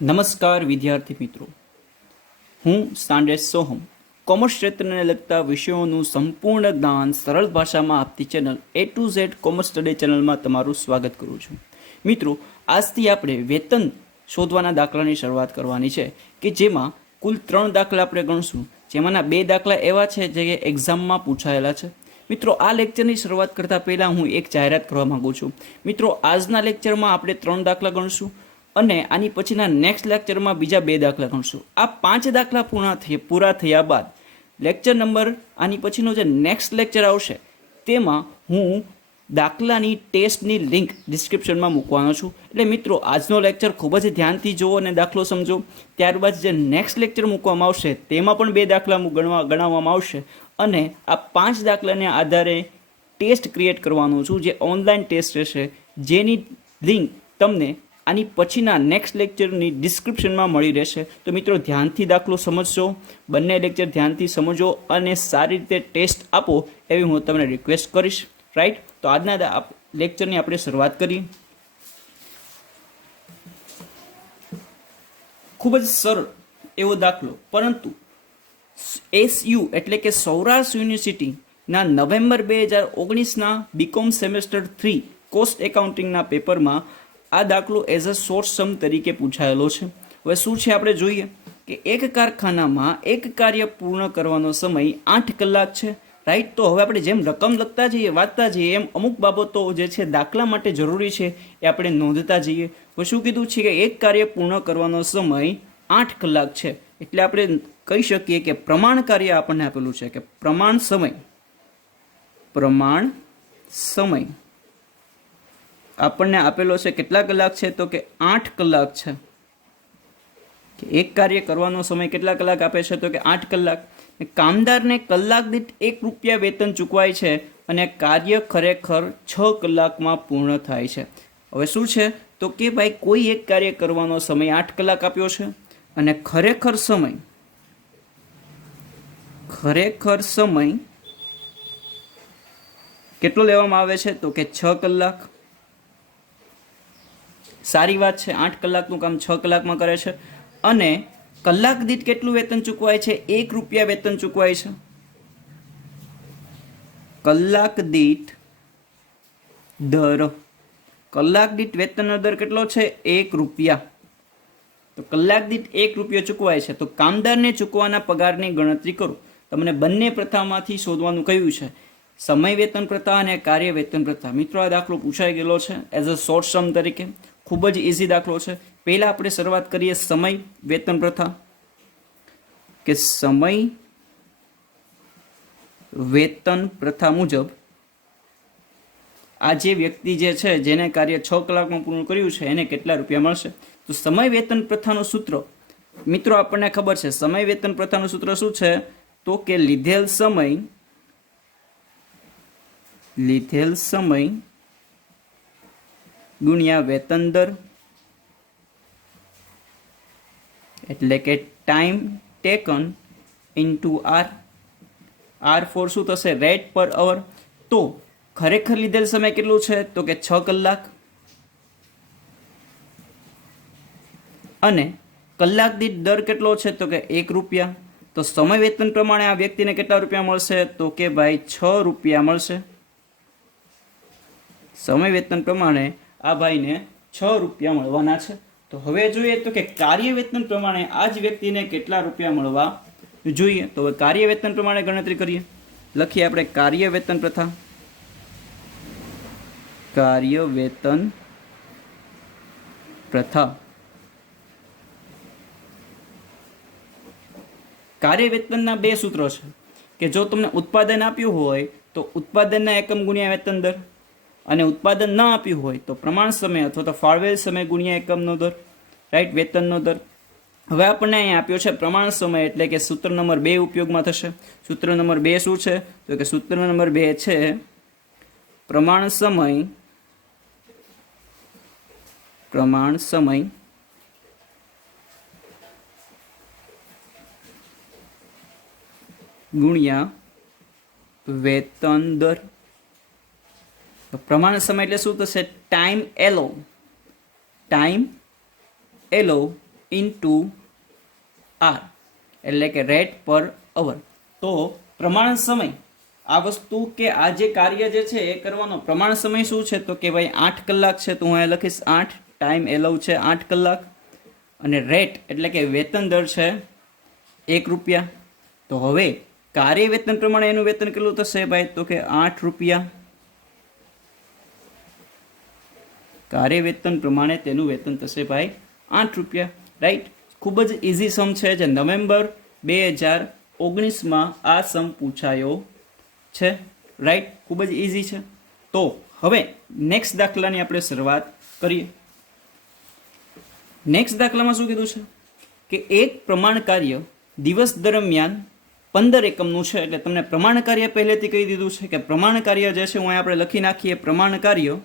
નમસ્કાર વિદ્યાર્થી મિત્રો, હું સાંડેશ સોહમ કોમર્સ ક્ષેત્રને લગતા વિષયોનું સંપૂર્ણ જ્ઞાન સરળ ભાષામાં આપતી channel A to Z commerce study ચેનલમાં તમારું સ્વાગત કરું છું. મિત્રો, આજથી આપણે વેતન શોધવાના દાખલાની શરૂઆત કરવાની છે કે જેમાં કુલ 3 દાખલા આપણે ગણશું, જેમાંના 2 દાખલા એવા છે જે એક્ઝામમાં પૂછાયેલા છે. મિત્રો, આ લેક્ચરની શરૂઆત કરતાં પહેલાં હું એક જાહેરાત કરવા માગું છું. મિત્રો, આજના લેક્ચરમાં આપણે 3 દાખલા ગણશું અને આની પછીના નેક્સ્ટ લેક્ચરમાં બીજા 2 દાખલા ગણશું. આ 5 દાખલા પૂરા થયા બાદ લેક્ચર નંબર આની પછીનો જે નેક્સ્ટ લેક્ચર આવશે તેમાં હું દાખલાની ટેસ્ટની લિંક ડિસ્ક્રિપ્શનમાં મૂકવાનો છું. એટલે મિત્રો, આજનો લેક્ચર ખૂબ જ ધ્યાનથી જુઓ અને દાખલો સમજો. ત્યારબાદ જે નેક્સ્ટ લેક્ચર મૂકવામાં આવશે તેમાં પણ 2 દાખલા ગણાવવામાં આવશે અને આ 5 દાખલાને આધારે ટેસ્ટ ક્રિએટ કરવાનો છું, જે ઓનલાઈન ટેસ્ટ રહેશે, જેની લિંક તમને આની પછીના નેક્સ્ટ લેક્ચરની ડિસ્ક્રિપ્શનમાં મળી રહેશે. તો મિત્રો, ધ્યાનથી દાખલો સમજજો, બંને લેક્ચર ધ્યાનથી સમજો અને સારી રીતે ટેસ્ટ આપો એવી હું તમને રિક્વેસ્ટ કરીશ. રાઈટ? તો આજના લેક્ચરની આપણે શરૂઆત કરીએ. ખૂબ જ સરળ એવો દાખલો, પરંતુ SU એટલે કે સૌરાષ્ટ્ર યુનિવર્સિટીના નવેમ્બર 2019ના બીકોમ સેમેસ્ટર 3 કોસ્ટ એકાઉન્ટિંગના પેપરમાં આ દાખલો એઝ અ શોર્ટ સમ તરીકે પૂછાયેલો છે. હવે શું છે આપણે જોઈએ કે એક કારખાનામાં એક કાર્ય પૂર્ણ કરવાનો સમય 8 કલાક છે. રાઈટ? તો હવે આપણે જેમ રકમ લખતા જઈએ, વાંચતા જઈએ, એમ અમુક બાબતો જે છે દાખલા માટે જરૂરી છે એ આપણે નોંધતા જઈએ. હવે શું કીધું છે કે એક કાર્ય પૂર્ણ કરવાનો સમય 8 કલાક છે, એટલે આપણે કહી શકીએ કે પ્રમાણ કાર્ય આપણને આપેલું છે કે પ્રમાણ સમય આપણને આપેલો છે. કેટલા કલાક છે? તો કે 8 કલાક છે. કે એક કાર્ય કરવાનો સમય કેટલા કલાક આપે છે? તો કે 8 કલાક. કામદારને કલાક દીઠ 1 રૂપિયા વેતન ચૂકવાય છે અને કાર્ય ખરેખર 6 કલાકમાં પૂર્ણ થાય છે. હવે શું છે તો કે ભાઈ, કોઈ એક કાર્ય કરવાનો સમય 8 કલાક આપ્યો છે અને ખરેખર સમય કેટલો લેવામાં આવે છે? તો કે 6 કલાક. સારી વાત છે, 8 કલાકનું કામ 6 કલાકમાં કરે છે. અને કલાક દીઠ કેટલું વેતન ચૂકવાય છે? 1 રૂપિયા વેતન ચૂકવાય છે. કલાક દીઠ વેતનનો દર કેટલો છે? 1 રૂપિયા. તો કલાક દીઠ 1 રૂપિયો ચૂકવાય છે. તો કામદારને ચૂકવાના પગારની ગણતરી કરો. તમને બંને પ્રથામાંથી શોધવાનું કહ્યું છે, સમય વેતન પ્રથા અને કાર્ય વેતન પ્રથા. મિત્રો, આ દાખલો પૂછાઈ ગયેલો છે એઝ અ શોર્ટ સમ તરીકે. ખૂબ જ ઇઝી દાખલો છે. પહેલા આપણે શરૂઆત કરીએ સમય વેતન પ્રથા. કે સમય વેતન પ્રથા મુજબ આ જે વ્યક્તિ જે છે જેને કાર્ય 6 કલાકમાં પૂર્ણ કર્યું છે એને કેટલા રૂપિયા મળશે? તો સમય વેતન પ્રથાનું સૂત્ર મિત્રો આપણને ખબર છે. સમય વેતન પ્રથાનું સૂત્ર શું છે? તો કે લીધેલ સમય ગુણ્યા વેતન દર, એટલે કે time taken into R. R4 શું થશે? રેટ પર અવર. તો ખરેખર લીધેલ સમય કેટલું છે? તો કે 6 કલાક. અને કલાક દીઠ દર કેટલો છે? તો કે 1 રૂપિયા. તો સમય વેતન પ્રમાણે આ વ્યક્તિને કેટલા રૂપિયા મળશે? તો કે ભાઈ 6 રૂપિયા મળશે. સમય વેતન પ્રમાણે આ ભાઈને 6 રૂપિયા મળવાના છે. તો હવે જોઈએ તો કે કાર્ય વેતન પ્રમાણે આ જ વ્યક્તિને કેટલા રૂપિયા મળવા જોઈએ. તો હવે કાર્ય વેતન પ્રમાણે ગણતરી કરીએ. લખીએ આપણે કાર્ય વેતન પ્રથા. કાર્ય વેતનના 2 સૂત્રો છે કે જો તમને ઉત્પાદન આપ્યું હોય તો ઉત્પાદનના એકમ ગુણ્યા વેતન દર, અને ઉત્પાદન ન આપ્યું હોય તો પ્રમાણ સમય અથવા તો ફાળવેલ સમય ગુણ્યા એકમનો દર. રાઈટ? વેતનનો દર. હવે આપણને અહીં આપ્યો છે પ્રમાણ સમય, એટલે કે સૂત્ર નંબર 2 ઉપયોગમાં થશે. સૂત્ર નંબર 2 શું છે? તો કે સૂત્ર નંબર 2 છે પ્રમાણ સમય ગુણ્યા વેતન દર. પ્રમાણ સમય એટલે શું થશે? ટાઈમ એલો ઇન્ટુ આર એટલે કે રેટ પર અવર. તો પ્રમાણ સમય આ વસ્તુ કે આ જે કાર્ય જે છે એ કરવાનો પ્રમાણ સમય શું છે તો કે ભાઈ 8 કલાક છે. તો હું અહીંયા લખીશ 8, ટાઈમ એલાઉ છે 8 કલાક, અને રેટ એટલે કે વેતન દર છે 1 રૂપિયા. તો હવે કાર્ય વેતન પ્રમાણે એનું વેતન કેટલું થશે ભાઈ તો કે 8 રૂપિયા. કાર્ય વેતન પ્રમાણે તેનું વેતન થશે ભાઈ 8 રૂપિયા. રાઈટ, ખૂબ જ ઇઝી સમ છે જે નવેમ્બર 2019માં આ સમ પૂછાયો છે. રાઈટ, ખૂબ જ ઇઝી છે. તો હવે નેક્સ્ટ દાખલાની આપણે શરૂઆત કરીએ. નેક્સ્ટ દાખલામાં શું કીધું છે કે એક પ્રમાણ કાર્ય દિવસ દરમિયાન 15 એકમનું છે. એટલે તમને પ્રમાણ કાર્ય પહેલેથી કહી દીધું છે કે પ્રમાણ કાર્ય જે છે હું અહીં આપણે લખી નાખીએ. પ્રમાણ કાર્ય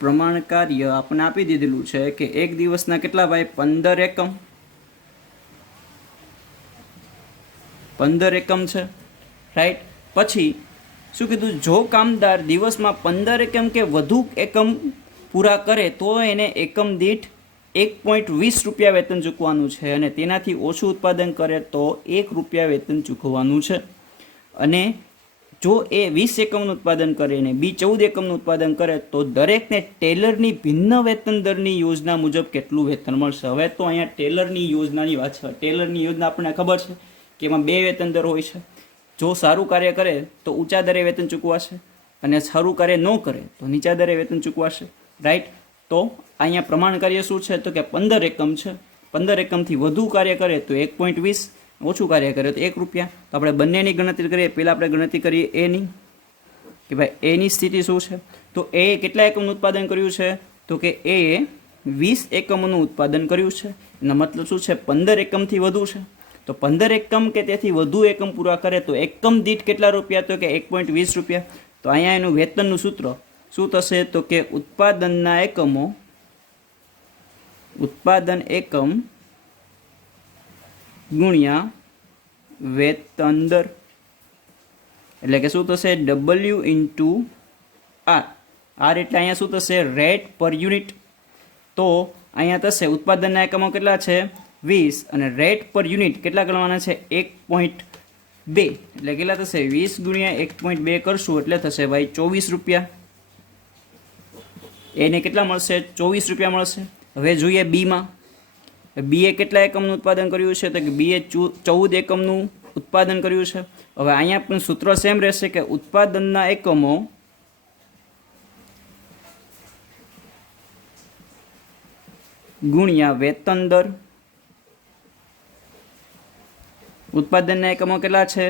પ્રમાણ કાર્ય આપણને આપી દીધેલું છે કે એક દિવસના કેટલા ભાઈ 15 એકમ. 15 એકમ છે. રાઈટ, પછી શું કીધું, જો કામદાર દિવસમાં 15 એકમ કે વધુ એકમ પૂરા કરે તો એને એકમ દીઠ 1.20 રૂપિયા વેતન ચૂકવવાનું છે, અને તેનાથી ઓછું ઉત્પાદન કરે તો 1 રૂપિયા વેતન ચૂકવવાનું છે. અને જો એ 20 એકમનું ઉત્પાદન કરે અને બી 14 એકમનું ઉત્પાદન કરે તો દરેકને ટેલરની ભિન્ન વેતન દરની યોજના મુજબ કેટલું વેતન મળશે. હવે તો અહીંયા ટેલરની યોજનાની વાત છે. ટેલરની યોજના આપણને ખબર છે કે એમાં 2 વેતન દર હોય છે. જો સારું કાર્ય કરે તો ઊંચા દરે વેતન ચૂકવાશે, અને સારું કાર્ય ન કરે તો નીચા દરે વેતન ચૂકવાશે. રાઈટ, તો અહીંયા પ્રમાણ કાર્ય શું છે તો કે 15 એકમ છે. 15 એકમથી વધુ કાર્ય કરે તો 1.20, ઓછું કાર્ય કરે તો 1 રૂપિયા. તો આપણે બંનેની ગણતરી કરીએ. પહેલાં આપણે ગણતરી કરીએ એની, કે ભાઈ એની સ્થિતિ શું છે. તો એ કેટલા એકમનું ઉત્પાદન કર્યું છે તો કે એ 20 એકમનું ઉત્પાદન કર્યું છે. એનો મતલબ શું છે, 15 એકમથી વધુ છે. તો 15 એકમ કે તેથી વધુ એકમ પૂરા કરે તો એકમ દીઠ કેટલા રૂપિયા તો કે 1.20 રૂપિયા. તો અહીંયા એનું વેતનનું સૂત્ર શું થશે તો કે ઉત્પાદનના એકમો, ઉત્પાદન એકમ ગુણ્યા વેતન દર, એટલે કે શું થશે W ઇન્ટુ આર. આર એટલે અહીંયા શું થશે રેટ પર યુનિટ. તો અહીંયા થશે ઉત્પાદનના એકમો કેટલા છે 20, અને રેટ પર યુનિટ કેટલા ગણવાના છે 1.2, એટલે કેટલા થશે 20 ગુણ્યા 1.2 કરશું એટલે થશે ભાઈ 24 રૂપિયા. એને કેટલા મળશે 24 રૂપિયા મળશે. હવે જોઈએ બીમાં. બીએ કેટલા એકમનું ઉત્પાદન કર્યું છે તો કે બીએ 14 એકમનું ઉત્પાદન કર્યું છે. હવે અહીંયા પણ સૂત્ર સેમ રહેશે કે ઉત્પાદનના એકમો ગુણ્યા વેતન દર. ઉત્પાદનના એકમો કેટલા છે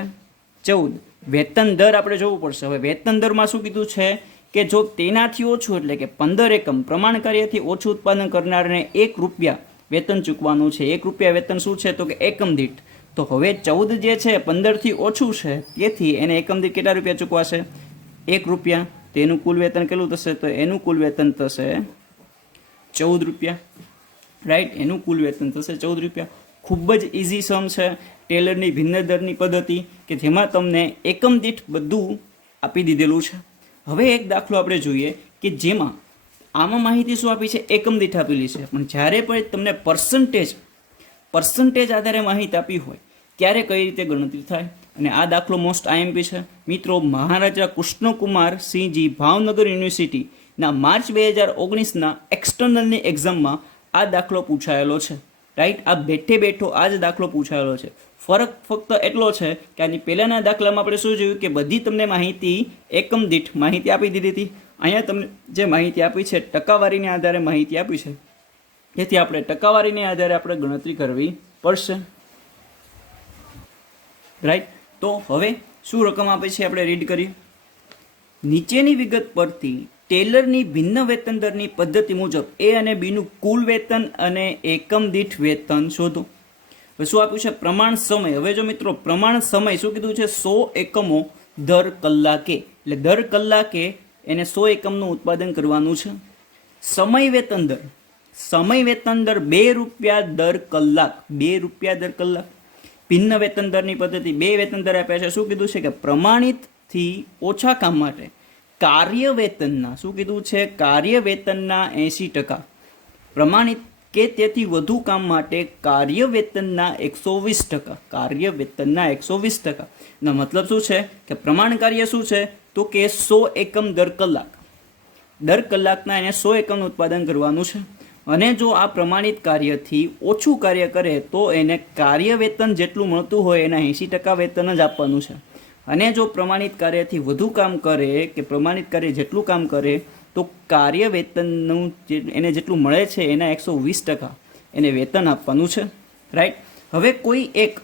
14, વેતન દર આપણે જોવું પડશે. હવે વેતન દરમાં શું કીધું છે કે જો તેનાથી ઓછું એટલે કે 15 એકમ પ્રમાણ કાર્યથી ઓછું ઉત્પાદન કરનારને 1 રૂપિયા વેતન ચૂકવાનું છે. 1 રૂપિયા વેતન શું છે તો કે એકમ દીઠ. તો હવે 14 જે છે 15થી ઓછું છે, તેથી એને એકમ દીઠ કેટલા રૂપિયા ચૂકવાશે 1 રૂપિયા. તો એનું કુલ વેતન કેટલું થશે તો એનું કુલ વેતન થશે 14 રૂપિયા. રાઈટ, એનું કુલ વેતન થશે 14 રૂપિયા. ખૂબ જ ઇઝી સમ છે ટેલરની ભિન્ન દરની પદ્ધતિ, કે જેમાં તમને એકમ દીઠ બધું આપી દીધેલું છે. હવે એક દાખલો આપણે જોઈએ કે જેમાં આમાં માહિતી શું આપી છે એકમ દીઠ આપેલી છે, પણ જ્યારે પણ તમને પર્સન્ટેજ આધારે માહિતી આપી હોય ત્યારે કઈ રીતે ગણતરી થાય. અને આ દાખલો મોસ્ટ IMP છે મિત્રો. મહારાજા કૃષ્ણકુમાર સિંહજી ભાવનગર યુનિવર્સિટીના માર્ચ 2019ના એક્સટર્નલની એક્ઝામમાં આ દાખલો પૂછાયેલો છે. રાઈટ, આ બેઠો આ જ દાખલો પૂછાયેલો છે. ફરક ફક્ત એટલો છે કે આની પહેલાંના દાખલામાં આપણે શું જોયું કે બધી તમને માહિતી એકમ દીઠ માહિતી આપી દીધી હતી. અહીંયા તમને જે માહિતી આપી છે ટકાવારીને આધારે માહિતી આપી છે, તેથી આપણે ટકાવારીને આધારે આપણે ગણતરી કરવી પડશે. રાઈટ, તો હવે શું રકમ આપે છે આપણે રીડ કરીએ. નીચેની વિગત પરથી ટેલરની ભિન્ન વેતન દરની પદ્ધતિ મુજબ એ અને બીનું કુલ વેતન અને એકમ દીઠ વેતન શોધો. હવે શું આપ્યું છે પ્રમાણ સમય. હવે જો મિત્રો પ્રમાણ સમય શું કીધું છે 100 એકમો દર કલાકે, એટલે દર કલાકે એને 100 એકમનું ઉત્પાદન કરવાનું છે. સમય વેતન દર 2 રૂપિયા દર કલાક, 2 રૂપિયા દર કલાક. ભિન્ન વેતન દરની પદ્ધતિ, બે વેતન દર આપ્યા છે. શું કીધું છે કે પ્રમાણિતથી ઓછા કામ માટે કાર્ય વેતનના, શું કીધું છે, કાર્ય વેતનના 80%, પ્રમાણિત કે તેથી વધુ કામ માટે કાર્ય વેતનના 120%, કાર્ય વેતનના 120%. એનો મતલબ શું છે કે પ્રમાણ કાર્ય શું છે તો કે 100 એકમ દર કલાક, દર કલાકના એને 100 એકમનું ઉત્પાદન કરવાનું છે. અને જો આ પ્રમાણિત કાર્યથી ઓછું કાર્ય કરે તો એને કાર્ય વેતન જેટલું મળતું હોય એના 80% વેતન જ આપવાનું છે. અને જો પ્રમાણિત કાર્યથી વધુ કામ કરે કે પ્રમાણિત કાર્ય જેટલું કામ કરે તો કાર્ય વેતનનું એને જેટલું મળે છે એના 120% એને વેતન આપવાનું છે. રાઈટ. હવે કોઈ એક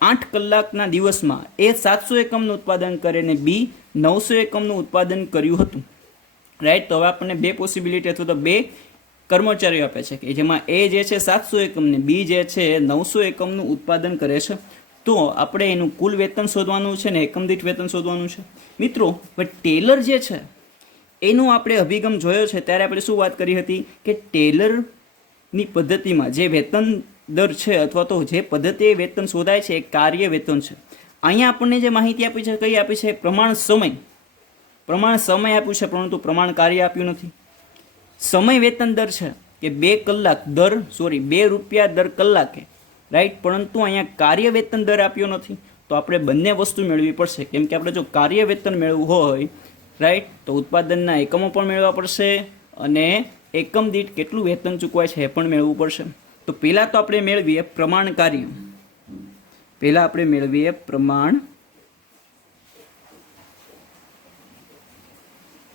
8 કલાકના દિવસમાં એ 700 એકમનું ઉત્પાદન કરે ને બી 900 એકમનું ઉત્પાદન કર્યું હતું. રાઈટ. તો હવે આપણને બે પોસિબિલિટી અથવા તો બે કર્મચારીઓ આપે છે કે જેમાં એ જે છે 700 એકમ ને બી જે છે 900 એકમનું ઉત્પાદન કરે છે. તો આપણે એનું કુલ વેતન શોધવાનું છે ને એકમ દીઠ વેતન શોધવાનું છે. મિત્રો હવે ટેલર જે છે એનો આપણે અભિગમ જોયો છે ત્યારે આપણે શું વાત કરી હતી કે ટેલરની પદ્ધતિમાં જે વેતન દર છે અથવા તો જે પદ્ધતિએ વેતન શોધાય છે એ કાર્ય વેતન છે. અહીંયા આપણને જે માહિતી આપી છે કઈ આપી છે, પ્રમાણ સમય આપ્યું છે પરંતુ પ્રમાણ કાર્ય આપ્યું નથી. સમય વેતન દર છે કે 2 રૂપિયા દર કલાકે. રાઈટ. પરંતુ અહીંયા કાર્ય વેતન દર આપ્યો નથી. તો આપણે બંને વસ્તુ મેળવવી પડશે, કેમ કે આપણે જો કાર્ય વેતન મેળવવું હોય રાઈટ તો ઉત્પાદનના એકમો પણ મેળવવા પડશે અને એકમ દીઠ કેટલું વેતન ચૂકવાય છે એ પણ મેળવવું પડશે. તો પહેલાં તો આપણે મેળવીએ પ્રમાણ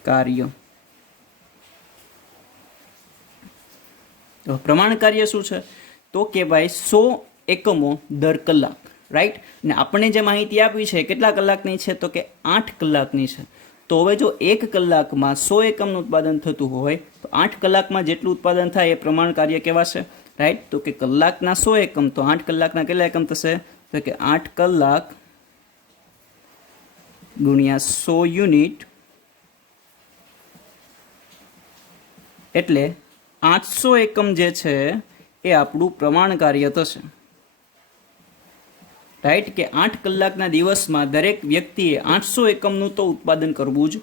કાર્ય. તો પ્રમાણ કાર્ય શું છે તો કે ભાઈ 100 એકમો દર કલાક. રાઈટ. ને આપણને જે માહિતી આપી છે કેટલા કલાકની છે તો કે 8 કલાકની છે. તો હવે જો 1 કલાકમાં 100 એકમનું ઉત્પાદન થતું હોય તો 8 કલાકમાં જેટલું ઉત્પાદન થાય એ પ્રમાણ કાર્ય કહેવાશે. રાઈટ. તો કે કલાકના 100 એકમ તો 8 કલાકના કેટલા એકમ થશે તો કે 8 કલાક ગુણ્યા 100 યુનિટ એટલે 800 એકમ જે છે એ આપણું પ્રમાણ કાર્ય થશે. રાઈટ. કે 8 કલાકના દિવસમાં દરેક વ્યક્તિએ 800 એકમનું તો ઉત્પાદન કરવું જ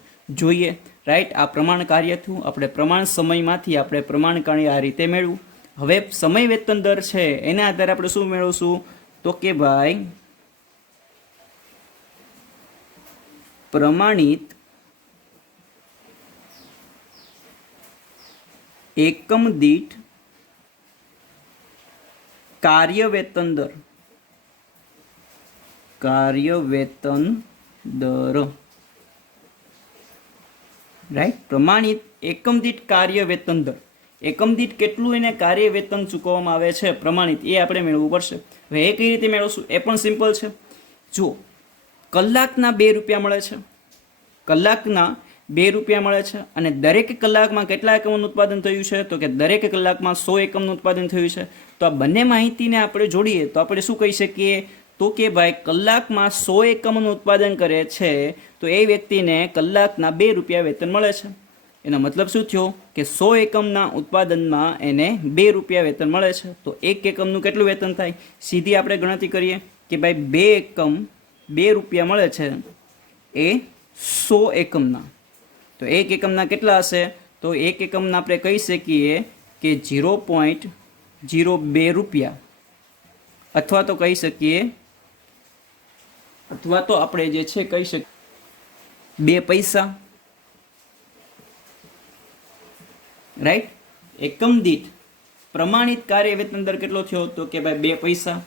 જોઈએ. રાઈટ. આ પ્રમાણ કાર્ય થયું. આપણે પ્રમાણ સમયમાંથી આપણે પ્રમાણ કાર્ય આ રીતે મેળવું. હવે સમય વેતન દર છે એના આધારે આપણે શું મેળવશું તો કે ભાઈ પ્રમાણિત એકમ દીઠ કાર્ય વેતન દર. રાઈટ. પ્રમાણિત એકમ દીઠ કાર્ય વેતન દર, એકમ દીઠ કેટલું એને કાર્ય વેતન ચૂકવવામાં આવે છે પ્રમાણિત એ આપણે મેળવવું પડશે. હવે એ કઈ રીતે મેળવશું એ પણ સિમ્પલ છે. જો કલાકના 2 રૂપિયા મળે છે, કલાકના 2 રૂપિયા મળે છે અને દરેક કલાકમાં કેટલા એકમનું ઉત્પાદન થયું છે તો કે દરેક કલાકમાં 100 એકમનું ઉત્પાદન થયું છે. તો આ બંને માહિતીને આપણે જોડીએ તો આપણે શું કહી શકીએ તો કે ભાઈ કલાકમાં 100 એકમનું ઉત્પાદન કરે છે તો એ વ્યક્તિને કલાકના 2 રૂપિયા વેતન મળે છે. એનો મતલબ શું થયો કે 100 એકમના ઉત્પાદનમાં એને 2 રૂપિયા વેતન મળે છે. તો 1 એકમનું કેટલું વેતન થાય, સીધી આપણે ગણતરી કરીએ કે ભાઈ 2 એકમ 2 રૂપિયા મળે છે એ 100 એકમના. તો 1 એકમના કેટલા હશે તો 1 એકમના આપણે કહી શકીએ કે 0.02 રૂપિયા અથવા તો કહી શકીએ અથવા તો આપણે જે છે કહી શકીએ 2 પૈસા. રાઈટ. એકમ દીઠ પ્રમાણિત કાર્ય વેતન દર કેટલો થયો તો કે ભાઈ 2 પૈસા.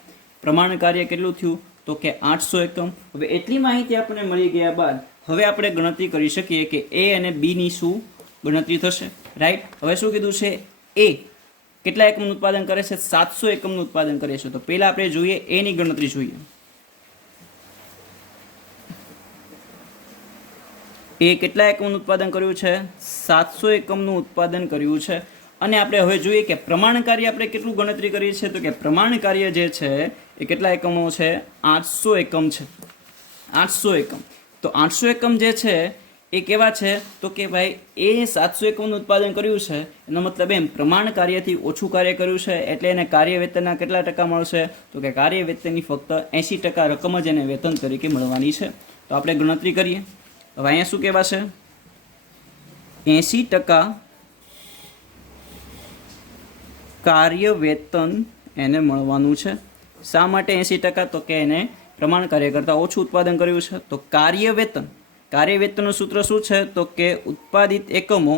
પ્રમાણ કાર્ય કેટલું થયું તો કે 800 એકમ. હવે એટલી માહિતી આપણને મળી ગયા બાદ હવે આપણે ગણતરી કરી શકીએ કે એ અને બી ની શું ગણતરી થશે. રાઈટ. હવે શું કીધું છે એ કેટલા એકમનું ઉત્પાદન કરે છે 700 એકમનું ઉત્પાદન કરે છે. તો પહેલા આપણે જોઈએ એ ની ગણતરી જોઈએ. એ કેટલા એકમનું ઉત્પાદન કર્યું છે 700 એકમનું ઉત્પાદન કર્યું છે. અને આપણે હવે જોઈએ કે પ્રમાણ કાર્ય આપણે કેટલું ગણતરી કરીએ છીએ તો કે પ્રમાણ કાર્ય જે છે એ કેટલા એકમો છે 800 એકમ છે. 800 એકમ. તો 800 એકમ જે છે એ કેવા છે તો કે ભાઈ એ 700 એકમનું ઉત્પાદન કર્યું છે, એનો મતલબ એમ પ્રમાણ કાર્યથી ઓછું કાર્ય કર્યું છે, એટલે એને કાર્ય વેતનના કેટલા ટકા મળશે તો કે કાર્ય વેતનની ફક્ત 80% રકમ જ એને વેતન તરીકે મળવાની છે. તો આપણે ગણતરી કરીએ. હવે અહીંયા શું કહેવાશે, 80% કાર્ય વેતન એને મળવાનું છે. શા માટે 80%? તો કે એને પ્રમાણ કાર્ય કરતાં ઓછું ઉત્પાદન કર્યું છે. તો કાર્ય વેતનનું સૂત્ર શું છે તો કે ઉત્પાદિત એકમો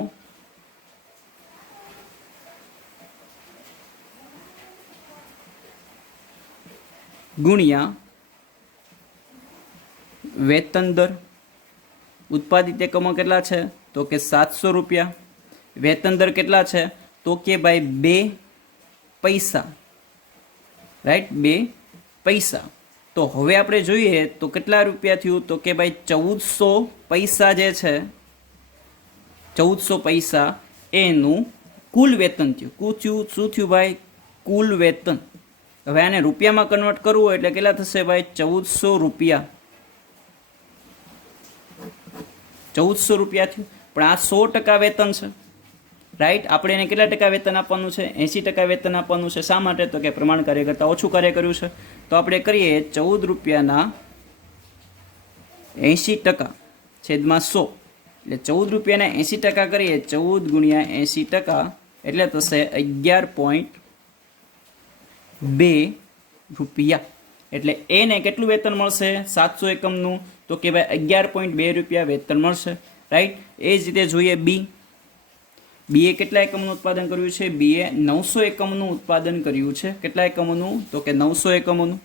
ગુણ્યા વેતન દર. ઉત્પાદિત એકમો કેટલા છે તો કે 700 રૂપિયા. વેતન દર કેટલા છે તો કે ભાઈ 2 પૈસા, રાઈટ, 2 પૈસા. તો હવે આપણે જોઈએ તો કેટલા રૂપિયા થયું તો કે ભાઈ 1400 પૈસા જે છે, 1400 પૈસા એનું કુલ વેતન થયું. શું થયું ભાઈ? કુલ વેતન. હવે આને રૂપિયામાં કન્વર્ટ કરવું હોય એટલે કેટલા થશે ભાઈ? 1400 રૂપિયા. 1400 રૂપિયા થયું. પણ આ 100% વેતન છે, રાઈટ. આપણે એને કેટલા ટકા વેતન આપવાનું છે? 80% વેતન આપવાનું છે. શા માટે? તો કે પ્રમાણ કાર્ય કરતાં ઓછું કાર્ય કર્યું છે. તો આપણે કરીએ 14 રૂપિયાના 80% છેદમાં 100, એટલે 14 રૂપિયાના 80% કરીએ, 14 ગુણ્યા 80% એટલે થશે 11.2 રૂપિયા. એટલે એને કેટલું વેતન મળશે 700 એકમનું? તો કે ભાઈ 11.2 રૂપિયા વેતન મળશે, રાઈટ. એ જ રીતે જોઈએ બીએ કેટલા એકમનું ઉત્પાદન કર્યું છે? બીએ 900 એકમનું ઉત્પાદન કર્યું છે. કેટલા એકમોનું? તો કે 900 એકમોનું.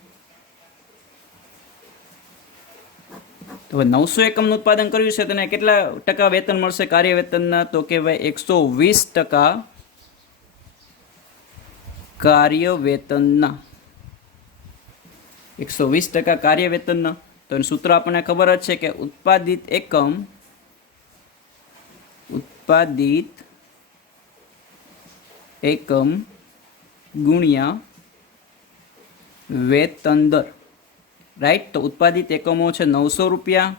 તો 900 એકમનું ઉત્પાદન કર્યું છે, તેને કેટલા ટકા વેતન મળશે કાર્ય વેતનના? તો કે ભાઈ 120% કાર્ય વેતનના. 120% કાર્ય વેતનના. તો એનું સૂત્ર આપણને ખબર જ છે કે ઉત્પાદિત એકમ ગુણ્યા વેતન દર, રાઈટ. તો ઉત્પાદિત એકમો છે 900 રૂપિયા,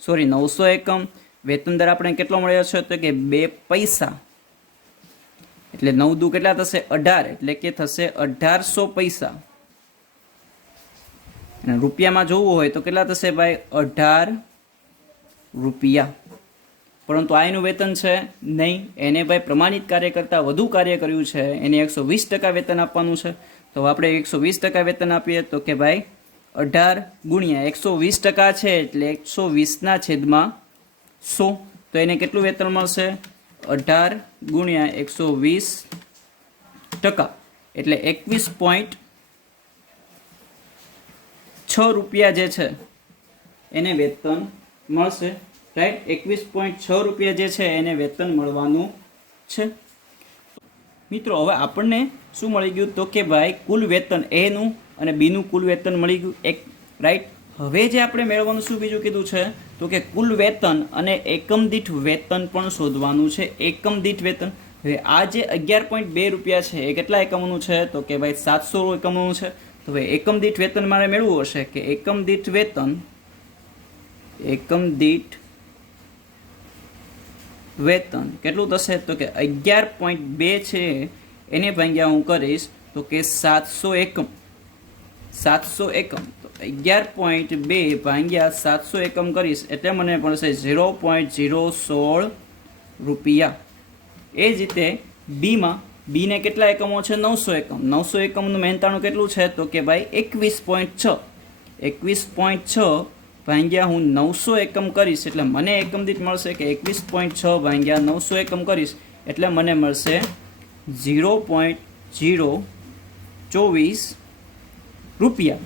900 એકમ. વેતન દર આપણે કેટલો મળ્યો છે તો કે 2 પૈસા. એટલે 9 દુ કેટલા થશે? 18, એટલે કે થશે 1800 પૈસા. અને રૂપિયામાં જોવું હોય તો કેટલા થશે ભાઈ? 18 રૂપિયા. પરંતુ આ એનું વેતન છે નહીં, એને ભાઈ પ્રમાણિત કાર્ય કરતાં વધુ કાર્ય કર્યું છે, એને 120% વેતન આપવાનું છે. તો આપણે 120% વેતન આપીએ તો કે ભાઈ 18 ગુણ્યા 120% છે, એટલે 120 છેદમાં 100. તો એને કેટલું વેતન મળશે? 18 ગુણ્યા 120%, એટલે 21.6 રૂપિયા જે છે એને વેતન મળશે, રાઈટ. 21.6 રૂપિયા જે છે એને વેતન મળવાનું છે. મિત્રો હવે આપણને શું મળી ગયું તો કે ભાઈ કુલ વેતન એનું અને બીનું કુલ વેતન મળી ગયું એક, રાઈટ. હવે જે આપણે મેળવવાનું શું બીજું કીધું છે તો કે કુલ વેતન અને એકમ દીઠ વેતન પણ શોધવાનું છે. એકમ દીઠ વેતન. હવે આ જે 11.2 રૂપિયા છે એ કેટલા એકમોનું છે તો કે ભાઈ 700 એકમોનું છે. તો હવે એકમ દીઠ વેતન મારે મેળવવું હશે કે એકમ દીઠ વેતન કેટલું થશે તો કે 11.2 છે એને ભાગ્યા હું કરીશ તો કે 700 એકમ. તો 11.2 ભાગ્યા 700 એકમ કરીશ એટલે મને મળશે 0.016 રૂપિયા. એ જ રીતે બીને કેટલા એકમો છે? 900 એકમ. 900 એકમનું મહેનતાણું કેટલું છે તો કે ભાઈ 21.6. 21.6 ભાગ્યા હું 900 એકમ કરીશ એટલે મને એકમ દીઠ મળશે કે 21.6 ભાગ્યા 900 એકમ કરીશ એટલે મને મળશે 0.024 રૂપિયા,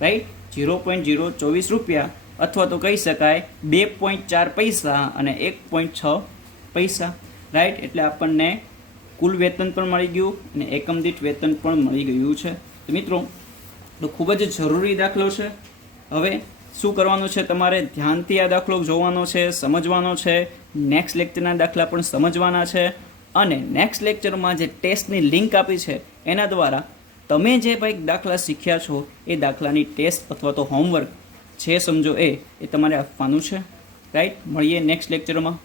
રાઈટ. 0.024 રૂપિયા, અથવા તો કહી શકાય 2.4 પૈસા અને 1.6 પૈસા, રાઈટ. એટલે આપણને કુલ વેતન પણ મળી ગયું અને એકમ દીઠ વેતન પણ મળી ગયું છે. તો મિત્રો તો ખૂબ જ જરૂરી દાખલો છે. હવે શું કરવાનું છે? તમારે ધ્યાનથી આ દાખલો જોવાનો છે, સમજવાનો છે. નેક્સ્ટ લેક્ચરના દાખલા પણ સમજવાના છે અને નેક્સ્ટ લેક્ચરમાં જે ટેસ્ટની લિંક આપી છે એના દ્વારા તમે જે ભાઈ દાખલા શીખ્યા છો એ દાખલાની ટેસ્ટ અથવા તો હોમવર્ક જે સમજો એ તમારે આપવાનું છે. રાઈટ, મળીએ નેક્સ્ટ લેક્ચરોમાં.